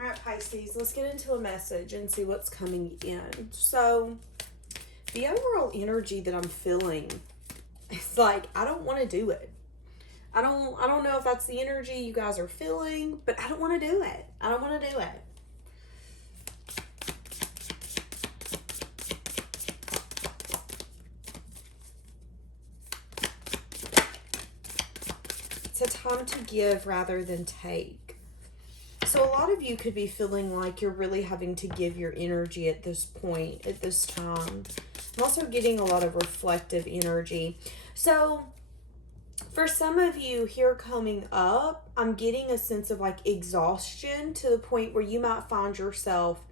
All right, Pisces, let's get into a message and see what's coming in. So, the overall energy that I'm feeling is like, I don't want to do it. I don't know if that's the energy you guys are feeling, but I don't want to do it. I don't want to do it. It's a time to give rather than take. So a lot of you could be feeling like you're really having to give your energy at this point, at this time. I'm also getting a lot of reflective energy. So for some of you here coming up, I'm getting a sense of like exhaustion to the point where you might find yourself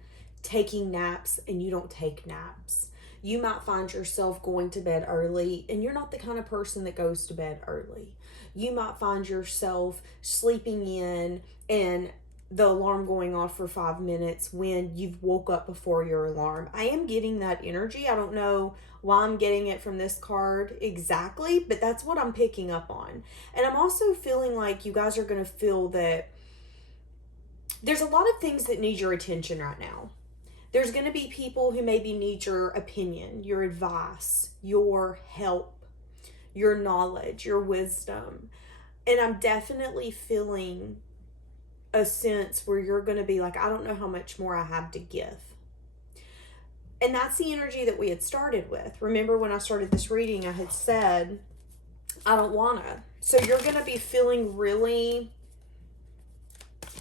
taking naps and you don't take naps. You might find yourself going to bed early and you're not the kind of person that goes to bed early. You might find yourself sleeping in and the alarm going off for 5 minutes when you've woke up before your alarm. I am getting that energy. I don't know why I'm getting it from this card exactly, but that's what I'm picking up on. And I'm also feeling like you guys are going to feel that there's a lot of things that need your attention right now. There's going to be people who maybe need your opinion, your advice, your help, your knowledge, your wisdom. And I'm definitely feeling a sense where you're going to be like, I don't know how much more I have to give. And that's the energy that we had started with. Remember when I started this reading, I had said, I don't want to. So you're going to be feeling really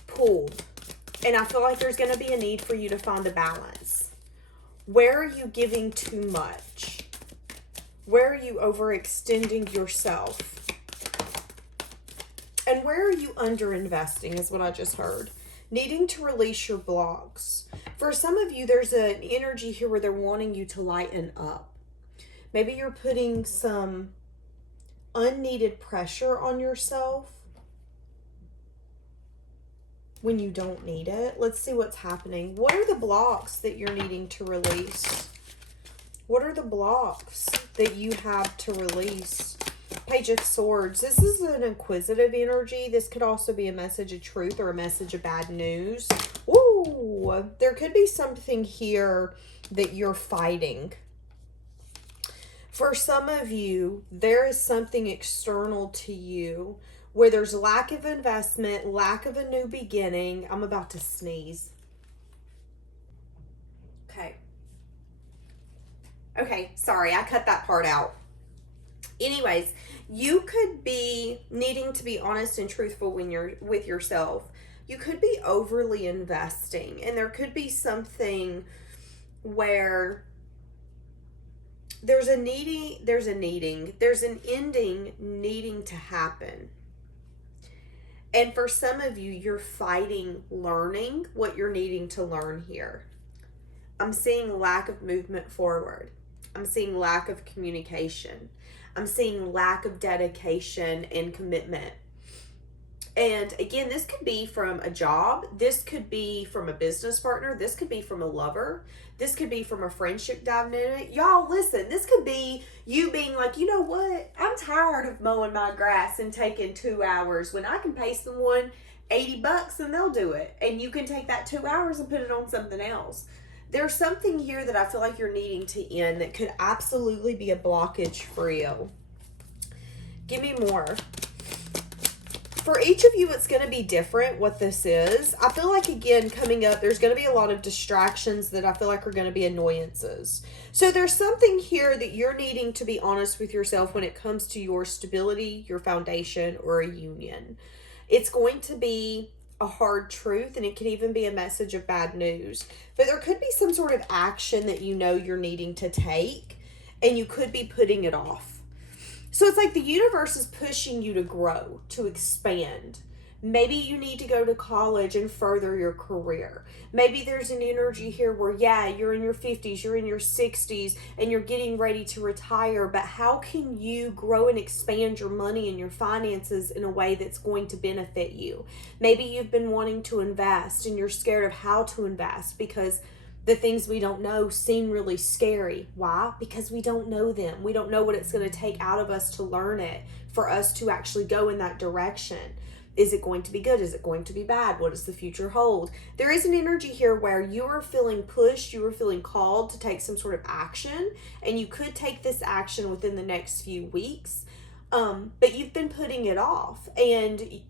pulled. And I feel like there's going to be a need for you to find a balance. Where are you giving too much? Where are you overextending yourself? And where are you underinvesting is what I just heard. Needing to release your blocks. For some of you, there's an energy here where they're wanting you to lighten up. Maybe you're putting some unneeded pressure on yourself when you don't need it. Let's see what's happening. What are the blocks that you're needing to release? What are the blocks that you have to release? Page of Swords. This is an inquisitive energy. This could also be a message of truth or a message of bad news. Ooh, there could be something here that you're fighting. For some of you, there is something external to you where there's lack of investment, lack of a new beginning. I'm about to sneeze. Okay, sorry, I cut that part out. Anyways, you could be needing to be honest and truthful when you're with yourself. You could be overly investing, and there could be something where there's an ending needing to happen. And for some of you, you're fighting learning what you're needing to learn here. I'm seeing lack of movement forward. I'm seeing lack of communication. I'm seeing lack of dedication and commitment. And again, this could be from a job. This could be from a business partner. This could be from a lover. This could be from a friendship dynamic. Y'all, listen, this could be you being like, you know what? I'm tired of mowing my grass and taking 2 hours when I can pay someone $80 and they'll do it. And you can take that 2 hours and put it on something else. There's something here that I feel like you're needing to end that could absolutely be a blockage for you. Give me more. For each of you, it's going to be different what this is. I feel like, again, coming up, there's going to be a lot of distractions that I feel like are going to be annoyances. So there's something here that you're needing to be honest with yourself when it comes to your stability, your foundation, or a union. It's going to be a hard truth, and it could even be a message of bad news. But there could be some sort of action that you know you're needing to take, and you could be putting it off. So it's like the universe is pushing you to grow, to expand. Maybe you need to go to college and further your career. Maybe there's an energy here where, yeah, you're in your 50s, you're in your 60s, and you're getting ready to retire. But how can you grow and expand your money and your finances in a way that's going to benefit you? Maybe you've been wanting to invest and you're scared of how to invest because the things we don't know seem really scary. Why? Because we don't know them. We don't know what it's going to take out of us to learn it, for us to actually go in that direction. Is it going to be good? Is it going to be bad? What does the future hold? There is an energy here where you are feeling pushed, you are feeling called to take some sort of action, and you could take this action within the next few weeks, but you've been putting it off. And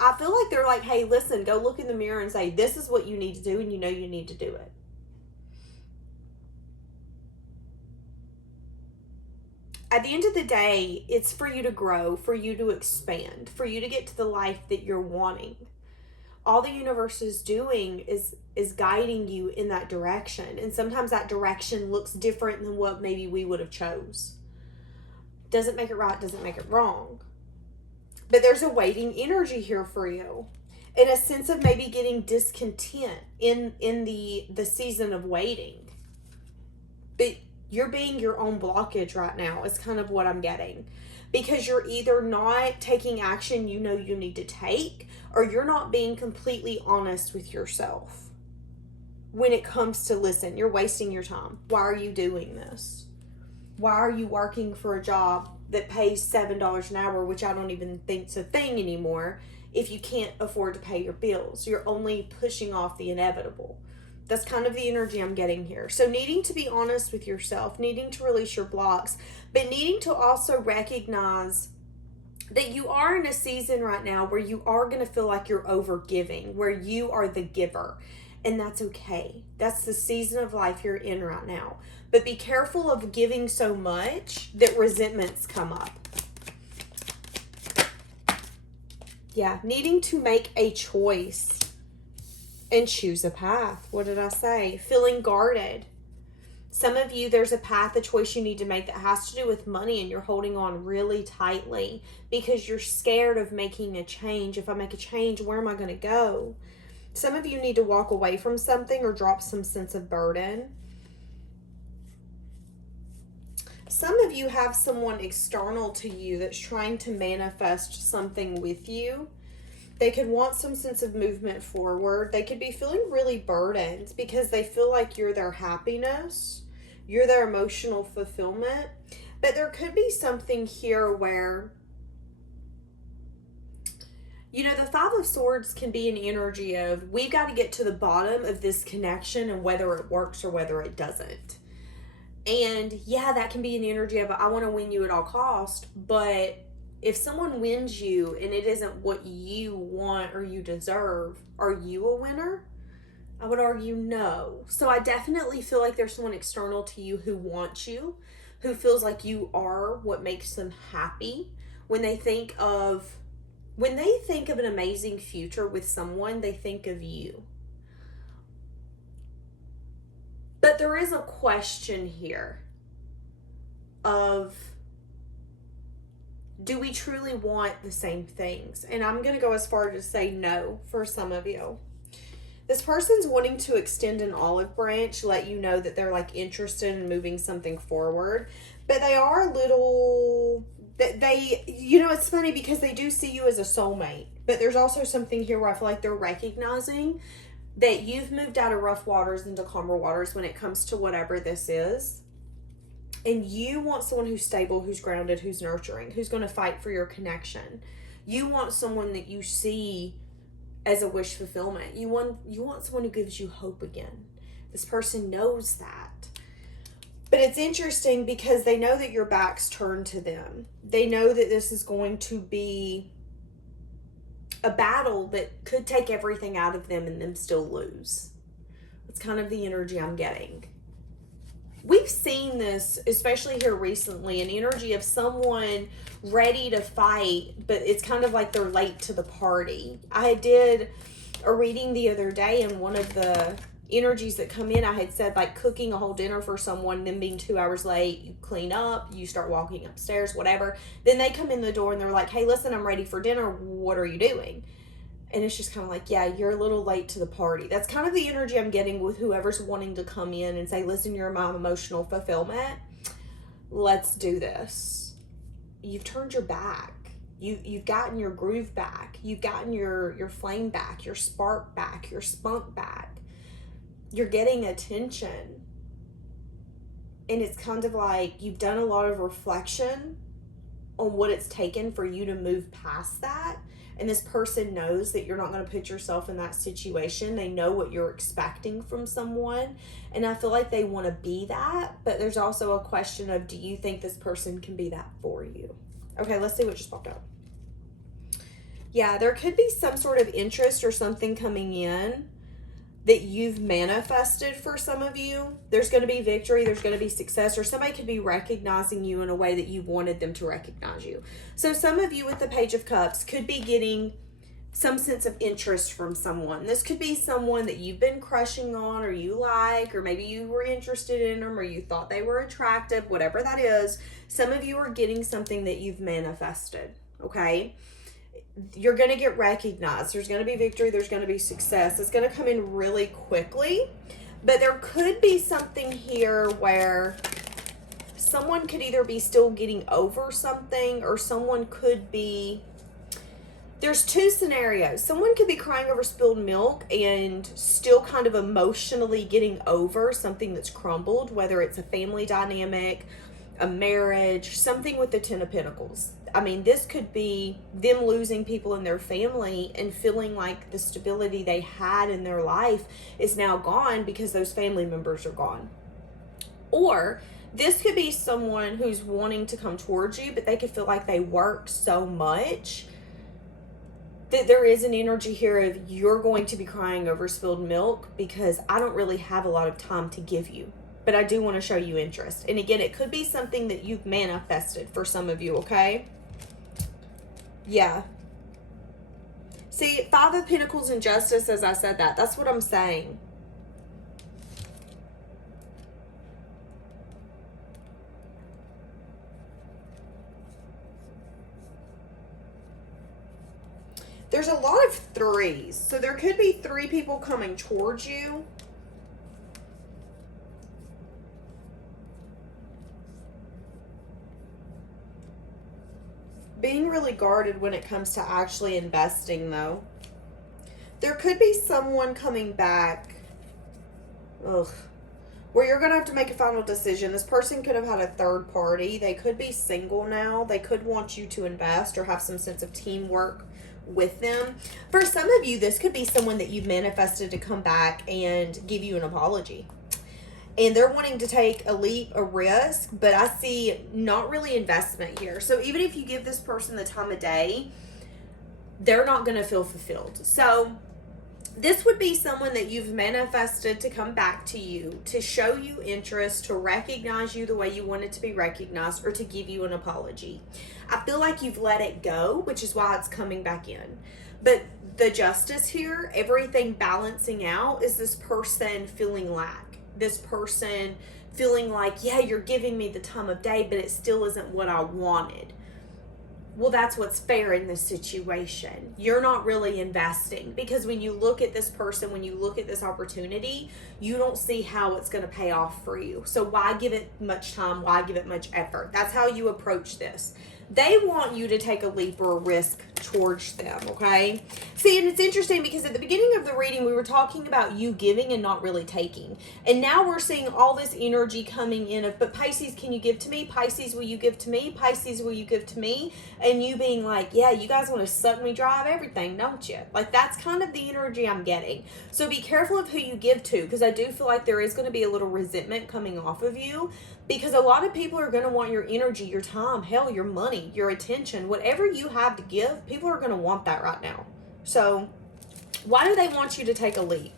I feel like they're like, hey, listen, go look in the mirror and say, this is what you need to do, and you know you need to do it. At the end of the day, it's for you to grow, for you to expand, for you to get to the life that you're wanting. All the universe is doing is guiding you in that direction. And sometimes that direction looks different than what maybe we would have chose. Doesn't make it right, doesn't make it wrong. But there's a waiting energy here for you. And a sense of maybe getting discontent in the season of waiting. But you're being your own blockage right now is kind of what I'm getting. Because you're either not taking action you know you need to take, or you're not being completely honest with yourself. When it comes to, listen, you're wasting your time. Why are you doing this? Why are you working for a job that pays $7 an hour, which I don't even think's a thing anymore, if you can't afford to pay your bills? You're only pushing off the inevitable. That's kind of the energy I'm getting here. So needing to be honest with yourself, needing to release your blocks, but needing to also recognize that you are in a season right now where you are going to feel like you're over giving, where you are the giver. And that's okay. That's the season of life you're in right now. But be careful of giving so much that resentments come up. Yeah, needing to make a choice and choose a path. What did I say? Feeling guarded. Some of you, there's a path, a choice you need to make that has to do with money, and you're holding on really tightly because you're scared of making a change. If I make a change, where am I going to go? Some of you need to walk away from something or drop some sense of burden. Some of you have someone external to you that's trying to manifest something with you. They could want some sense of movement forward. They could be feeling really burdened because they feel like you're their happiness. You're their emotional fulfillment. But there could be something here where, you know, the Five of Swords can be an energy of, we've got to get to the bottom of this connection and whether it works or whether it doesn't. And yeah, that can be an energy of, I want to win you at all cost, but if someone wins you and it isn't what you want or you deserve, are you a winner? I would argue no. So I definitely feel like there's someone external to you who wants you, who feels like you are what makes them happy. When they think of an amazing future with someone, they think of you. But there is a question here of, do we truly want the same things? And I'm going to go as far as to say no for some of you. This person's wanting to extend an olive branch, let you know that they're like interested in moving something forward. But they are a little, you know, it's funny because they do see you as a soulmate. But there's also something here where I feel like they're recognizing that you've moved out of rough waters into calmer waters when it comes to whatever this is. And you want someone who's stable, who's grounded, who's nurturing, who's going to fight for your connection. You want someone that you see as a wish fulfillment. You want someone who gives you hope again. This person knows that. But it's interesting because they know that your back's turned to them. They know that this is going to be a battle that could take everything out of them and them still lose. It's kind of the energy I'm getting. We've seen this, especially here recently, an energy of someone ready to fight, but it's kind of like they're late to the party. I did a reading the other day, and one of the energies that come in, I had said like cooking a whole dinner for someone, then being 2 hours late, you clean up, you start walking upstairs, whatever. Then they come in the door and they're like, hey, listen, I'm ready for dinner. What are you doing? And it's just kind of like, yeah, you're a little late to the party. That's kind of the energy I'm getting with whoever's wanting to come in and say, listen, you're my emotional fulfillment. Let's do this. You've turned your back. You've gotten your groove back. You've gotten your flame back, your spark back, your spunk back. You're getting attention. And it's kind of like you've done a lot of reflection on what it's taken for you to move past that. and this person knows that you're not going to put yourself in that situation. They know what you're expecting from someone, and I feel like they want to be that, but there's also a question of, do you think this person can be that for you? Okay, let's see what just popped up. Yeah, there could be some sort of interest or something coming in that you've manifested for some of you. There's going to be victory, there's going to be success, or somebody could be recognizing you in a way that you wanted them to recognize you. So some of you with the Page of Cups could be getting some sense of interest from someone. This could be someone that you've been crushing on, or you like, or maybe you were interested in them, or you thought they were attractive, whatever that is. Some of you are getting something that you've manifested, okay? You're going to get recognized. There's going to be victory. There's going to be success. It's going to come in really quickly. But there could be something here where someone could either be still getting over something, or someone could be... There's two scenarios. Someone could be crying over spilled milk and still kind of emotionally getting over something that's crumbled, whether it's a family dynamic, a marriage, something with the Ten of Pentacles. I mean, this could be them losing people in their family and feeling like the stability they had in their life is now gone because those family members are gone. Or this could be someone who's wanting to come towards you, but they could feel like they worked so much that there is an energy here of, you're going to be crying over spilled milk because I don't really have a lot of time to give you, but I do want to show you interest. And again, it could be something that you've manifested for some of you, okay? Yeah. See, Five of Pentacles and Justice, as I said that. That's what I'm saying. There's a lot of threes. So there could be three people coming towards you. Being really guarded when it comes to actually investing, though. There could be someone coming back, where you're going to have to make a final decision. This person could have had a third party. They could be single now. They could want you to invest or have some sense of teamwork with them. For some of you, this could be someone that you've manifested to come back and give you an apology. And they're wanting to take a leap, a risk, but I see not really investment here. So even if you give this person the time of day, they're not going to feel fulfilled. So this would be someone that you've manifested to come back to you, to show you interest, to recognize you the way you want it to be recognized, or to give you an apology. I feel like you've let it go, which is why it's coming back in. But the Justice here, everything balancing out, is this person feeling lack. This person feeling like, yeah, you're giving me the time of day, but it still isn't what I wanted. Well, that's what's fair in this situation. You're not really investing, because when you look at this person, when you look at this opportunity, you don't see how it's going to pay off for you. So why give it much time? Why give it much effort? That's how you approach this. They want you to take a leap or a risk towards them, okay? See, and it's interesting because at the beginning of the reading, we were talking about you giving and not really taking. And now we're seeing all this energy coming in of, but Pisces, can you give to me? Pisces, will you give to me? Pisces, will you give to me? And you being like, yeah, you guys want to suck me dry of everything, don't you? Like, that's kind of the energy I'm getting. So be careful of who you give to, because I do feel like there is going to be a little resentment coming off of you, because a lot of people are going to want your energy, your time, hell, your money, your attention, whatever you have to give. People are going to want that right now. So why do they want you to take a leap?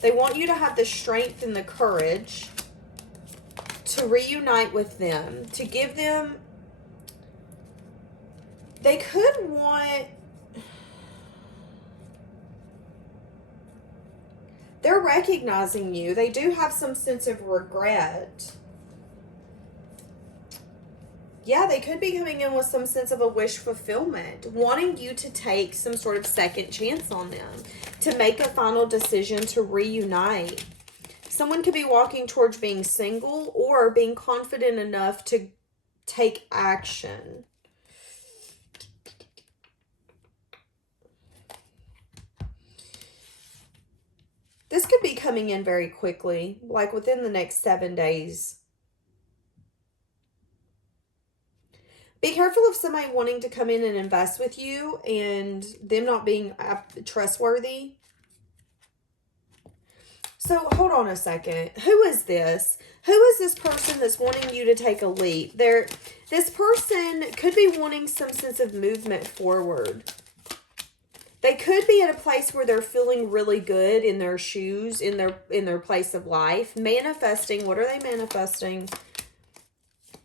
They want you to have the strength and the courage to reunite with them, to give them, they could want, they're recognizing you. They do have some sense of regret. Yeah, they could be coming in with some sense of a wish fulfillment, wanting you to take some sort of second chance on them, to make a final decision to reunite. Someone could be walking towards being single or being confident enough to take action. This could be coming in very quickly, like within the next 7 days. Because careful of somebody wanting to come in and invest with you and them not being trustworthy. So hold on a second. Who is this? Who is this person that's wanting you to take a leap? This person could be wanting some sense of movement forward. They could be at a place where they're feeling really good in their shoes, in their place of life. Manifesting. What are they manifesting?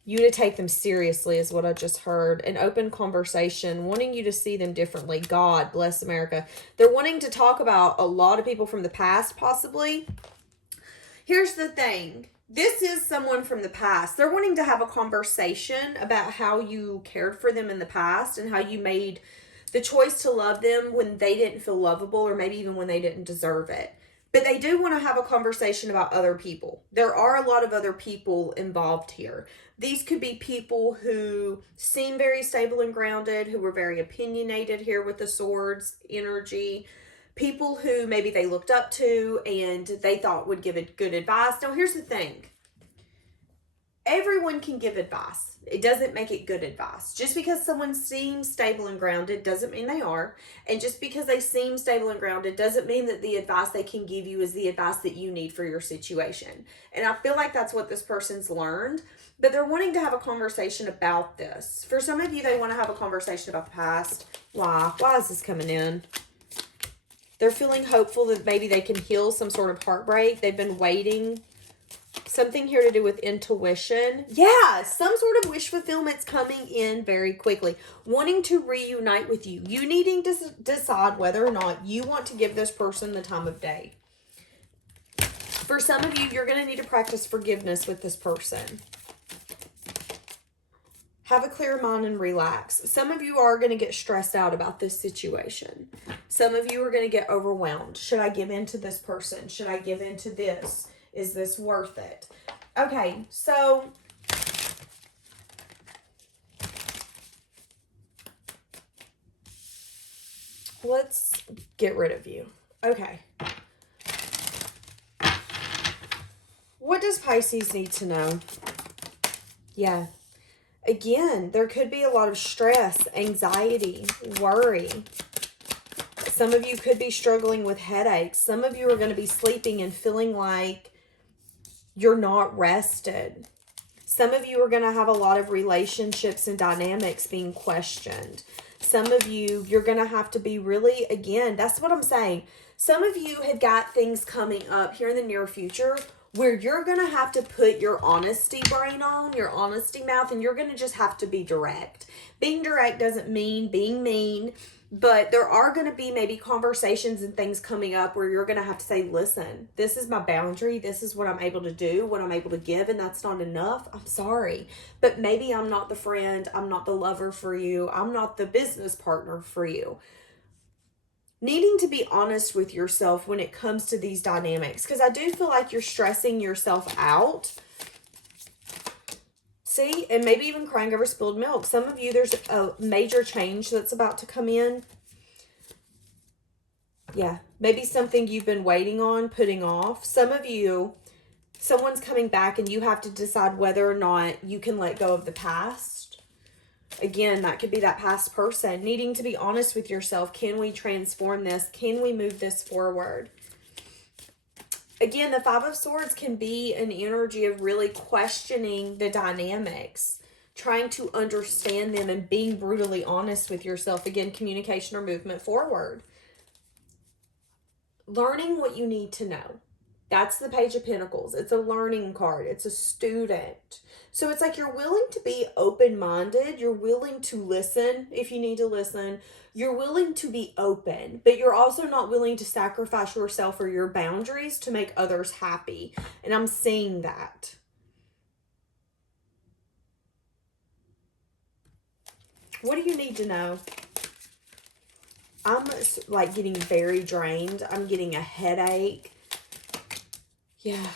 You to take them seriously is what I just heard. An open conversation, wanting you to see them differently. God bless America. They're wanting to talk about a lot of people from the past, possibly. Here's the thing. This is someone from the past. They're wanting to have a conversation about how you cared for them in the past and how you made the choice to love them when they didn't feel lovable or maybe even when they didn't deserve it. But they do want to have a conversation about other people. There are a lot of other people involved here. These could be people who seem very stable and grounded, who were very opinionated here with the swords energy. People who maybe they looked up to and they thought would give it good advice. Now, here's the thing. Everyone can give advice. It doesn't make it good advice. Just because someone seems stable and grounded doesn't mean they are. And just because they seem stable and grounded doesn't mean that the advice they can give you is the advice that you need for your situation. And I feel like that's what this person's learned. But they're wanting to have a conversation about this. For some of you, they want to have a conversation about the past. Why? Why is this coming in? They're feeling hopeful that maybe they can heal some sort of heartbreak. They've been waiting. Something here to do with intuition. Yeah, some sort of wish fulfillment's coming in very quickly. Wanting to reunite with you. You needing to decide whether or not you want to give this person the time of day. For some of you, you're going to need to practice forgiveness with this person. Have a clear mind and relax. Some of you are going to get stressed out about this situation. Some of you are going to get overwhelmed. Should I give in to this person? Should I give in to this? Is this worth it? Okay, so let's get rid of you. Okay. What does Pisces need to know? Yeah. Again, there could be a lot of stress, anxiety, worry. Some of you could be struggling with headaches. Some of you are going to be sleeping and feeling like you're not rested. Some of you are going to have a lot of relationships and dynamics being questioned. Some of you, you're going to have to be really, again, that's what I'm saying. Some of you have got things coming up here in the near future where you're going to have to put your honesty brain on, your honesty mouth, and you're going to just have to be direct. Being direct doesn't mean being mean. But there are going to be maybe conversations and things coming up where you're going to have to say, listen, this is my boundary. This is what I'm able to do, what I'm able to give, and that's not enough. I'm sorry. But maybe I'm not the friend. I'm not the lover for you. I'm not the business partner for you. Needing to be honest with yourself when it comes to these dynamics, because I do feel like you're stressing yourself out. See, and maybe even crying over spilled milk. Some of you, there's a major change that's about to come in. Yeah, maybe something you've been waiting on, putting off. Some of you, someone's coming back and you have to decide whether or not you can let go of the past. Again, that could be that past person. Needing to be honest with yourself. Can we transform this? Can we move this forward? Again, the Five of Swords can be an energy of really questioning the dynamics, trying to understand them and being brutally honest with yourself. Again, communication or movement forward. Learning what you need to know. That's the Page of Pentacles. It's a learning card. It's a student. So it's like you're willing to be open-minded. You're willing to listen if you need to listen. You're willing to be open, but you're also not willing to sacrifice yourself or your boundaries to make others happy. And I'm seeing that. What do you need to know? I'm like getting very drained. I'm getting a headache. Yeah.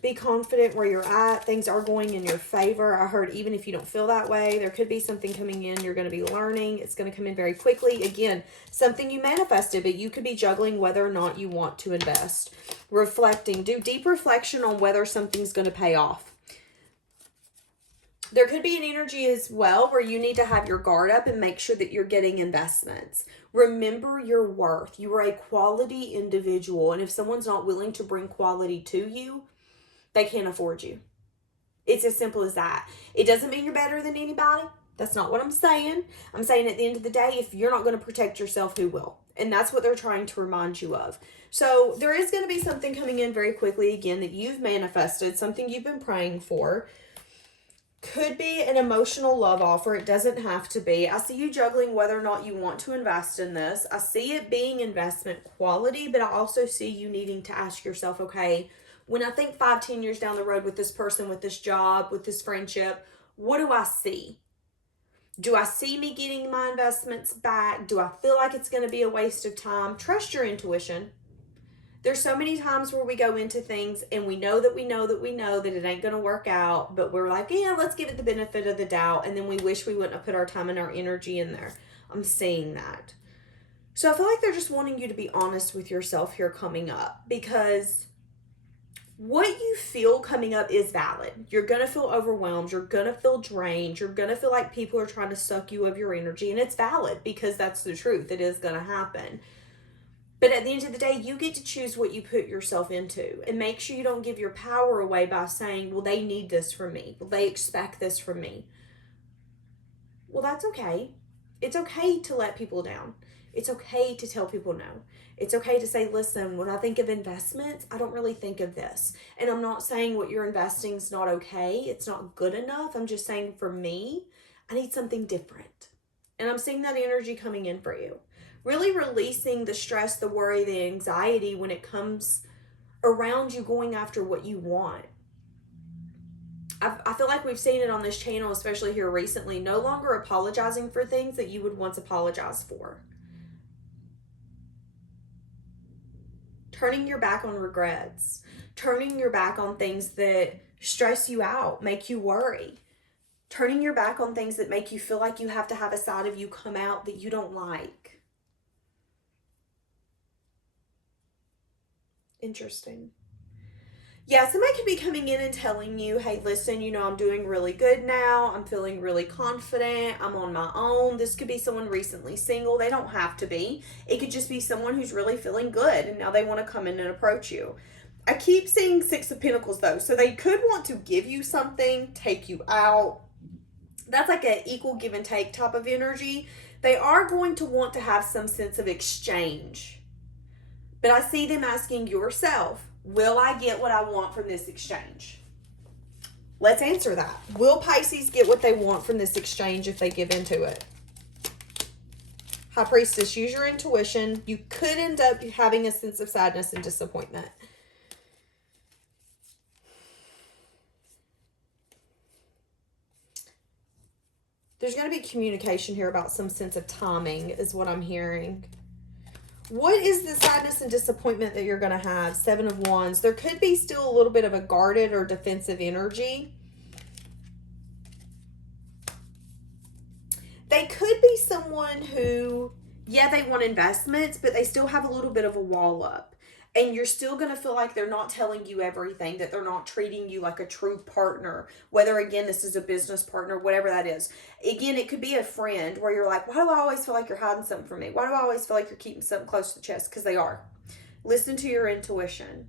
Be confident where you're at. Things are going in your favor. I heard even if you don't feel that way, there could be something coming in. You're going to be learning. It's going to come in very quickly. Again, something you manifested, but you could be juggling whether or not you want to invest. Reflecting. Do deep reflection on whether something's going to pay off. There could be an energy as well where you need to have your guard up and make sure that you're getting investments. Remember your worth. You are a quality individual. And if someone's not willing to bring quality to you, they can't afford you. It's as simple as that. It doesn't mean you're better than anybody. That's not what I'm saying. I'm saying at the end of the day, if you're not going to protect yourself, who will? And that's what they're trying to remind you of. So there is going to be something coming in very quickly again that you've manifested, something you've been praying for. Could be an emotional love offer. It doesn't have to be. I see you juggling whether or not you want to invest in this. I see it being investment quality, but I also see you needing to ask yourself, okay, when I think 5-10 years down the road with this person, with this job, with this friendship, what do I see? Do I see me getting my investments back? Do I feel like it's going to be a waste of time? Trust your intuition. There's so many times where we go into things and we know that it ain't going to work out, but we're like, yeah, let's give it the benefit of the doubt. And then we wish we wouldn't have put our time and our energy in there. I'm seeing that. So I feel like they're just wanting you to be honest with yourself here coming up, because what you feel coming up is valid. You're going to feel overwhelmed. You're going to feel drained. You're going to feel like people are trying to suck you of your energy. And it's valid because that's the truth. It is going to happen. But at the end of the day, you get to choose what you put yourself into. And make sure you don't give your power away by saying, well, they need this from me. Well, they expect this from me. Well, that's okay. It's okay to let people down. It's okay to tell people no. It's okay to say, listen, when I think of investments, I don't really think of this. And I'm not saying what you're investing is not okay. It's not good enough. I'm just saying for me, I need something different. And I'm seeing that energy coming in for you. Really releasing the stress, the worry, the anxiety when it comes around you going after what you want. I feel like we've seen it on this channel, especially here recently, no longer apologizing for things that you would once apologize for. Turning your back on regrets. Turning your back on things that stress you out, make you worry. Turning your back on things that make you feel like you have to have a side of you come out that you don't like. Interesting. Yeah, somebody could be coming in and telling you, hey, listen, I'm doing really good now. I'm feeling really confident. I'm on my own. This could be someone recently single. They don't have to be. It could just be someone who's really feeling good and now they want to come in and approach you. I keep seeing 6 of Pentacles though. So they could want to give you something, take you out. That's like an equal give and take type of energy. They are going to want to have some sense of exchange. But I see them asking yourself, will I get what I want from this exchange? Let's answer that. Will Pisces get what they want from this exchange if they give into it? High Priestess, use your intuition. You could end up having a sense of sadness and disappointment. There's going to be communication here about some sense of timing is what I'm hearing. What is the sadness and disappointment that you're going to have? 7 of Wands. There could be still a little bit of a guarded or defensive energy. They could be someone who, yeah, they want investments, but they still have a little bit of a wall up. And you're still going to feel like they're not telling you everything, that they're not treating you like a true partner. Whether, again, this is a business partner, whatever that is. Again, it could be a friend where you're like, why do I always feel like you're hiding something from me? Why do I always feel like you're keeping something close to the chest? Because they are. Listen to your intuition.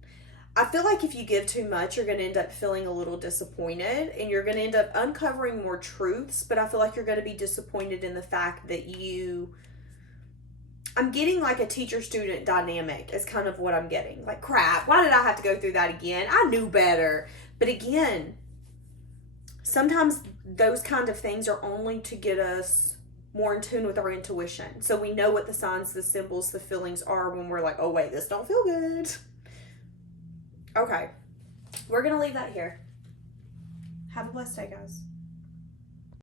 I feel like if you give too much, you're going to end up feeling a little disappointed. And you're going to end up uncovering more truths. But I feel like you're going to be disappointed in the fact that I'm getting like a teacher-student dynamic is kind of what I'm getting. Like, crap, why did I have to go through that again? I knew better. But again, sometimes those kind of things are only to get us more in tune with our intuition. So we know what the signs, the symbols, the feelings are when we're like, oh, wait, this don't feel good. Okay, we're going to leave that here. Have a blessed day, guys.